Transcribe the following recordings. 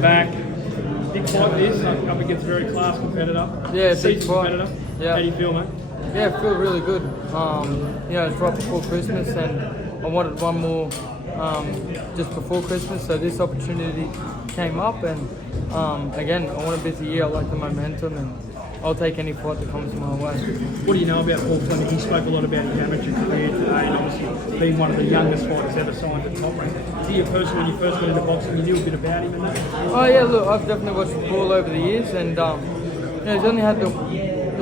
Back, big fight this, up against a very class competitor. Yeah, big fight. Competitor. Yeah. How do you feel, mate? Yeah, I feel really good. It's right before Christmas, and I wanted one more just before Christmas, so this opportunity came up, and again, I want a busy year. I like the momentum, and I'll take any fight that comes my way. What do you know about Paul Fleming? He spoke a lot about his amateur career today, and obviously being one of the youngest fighters ever signed at top rank. Is he a person, when you first got into boxing, you knew a bit about him and that? Oh yeah, look, I've definitely watched Paul over the years, and he's only had the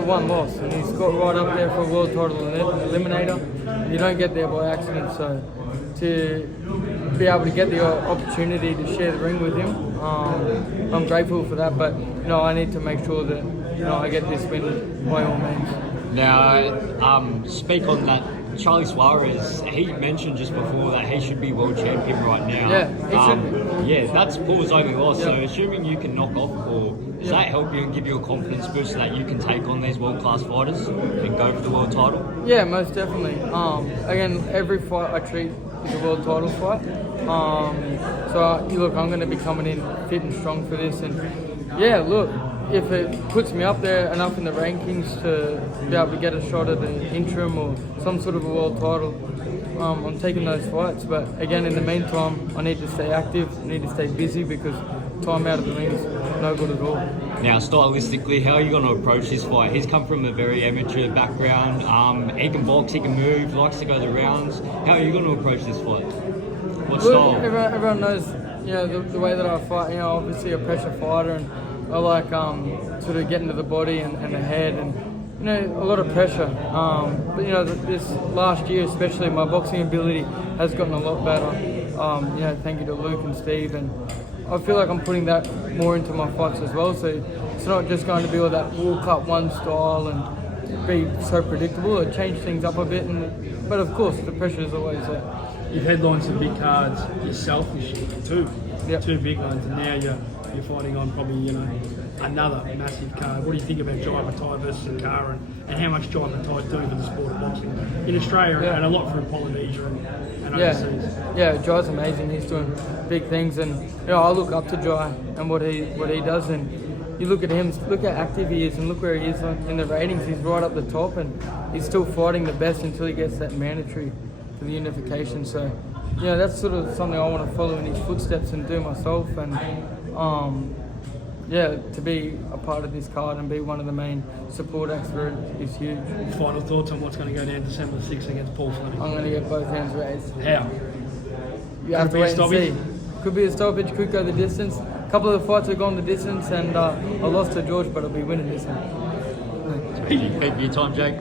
one loss, and he's got right up there for a world title eliminator. You don't get there by accident, so to be able to get the opportunity to share the ring with him, I'm grateful for that. But I need to make sure that I get this win by all means. Now, speak on that. Charlie Suarez, he mentioned just before that he should be world champion right now. Yeah, he should be. Yeah, that's Paul's only loss. Yeah. So assuming you can knock off Paul, does that help you and give you a confidence boost so that you can take on these world-class fighters and go for the world title? Yeah, most definitely. Again, every fight I treat is a world title fight. Look, I'm going to be coming in fit and strong for this, and yeah, look, if it puts me up there enough in the rankings to be able to get a shot at an interim or some sort of a world title, I'm taking those fights. But again, in the meantime, I need to stay active, I need to stay busy, because time out of the ring is no good at all. Now, stylistically, how are you going to approach this fight? He's come from a very amateur background. He can box, he can move, likes to go the rounds. How are you going to approach this fight? What style? Everyone knows, the way that I fight. Obviously a pressure fighter, and I like sort of getting to the body and the head, and a lot of pressure. But this last year, especially, my boxing ability has gotten a lot better. Thank you to Luke and Steve, and I feel like I'm putting that more into my fights as well. So it's not just going to be all that World Cup one style and be so predictable. I change things up a bit, but of course the pressure is always there. You've headlined some big cards yourself this year, two big ones, and now you're fighting on probably another massive card. What do you think about Jai Matai versus Sakara, and how much Jai Matai's doing for the sport of boxing in Australia and a lot for Polynesia and overseas? Yeah, Jai's amazing. He's doing big things, and I look up to Jai and what he does. And you look at him, look how active he is, and look where he is in the ratings. He's right up the top, and he's still fighting the best until he gets that mandatory for the unification. So that's sort of something I want to follow in his footsteps and do myself. And to be a part of this card and be one of the main support acts for it is huge. Final thoughts on what's going to go down December 6th against Paul Fleming? I'm going to get both hands raised. How? You have to wait and see. Could be a stoppage, could go the distance. A couple of the fights have gone the distance, and I lost to George, but I'll be winning this one. Thank you for your time, Jake.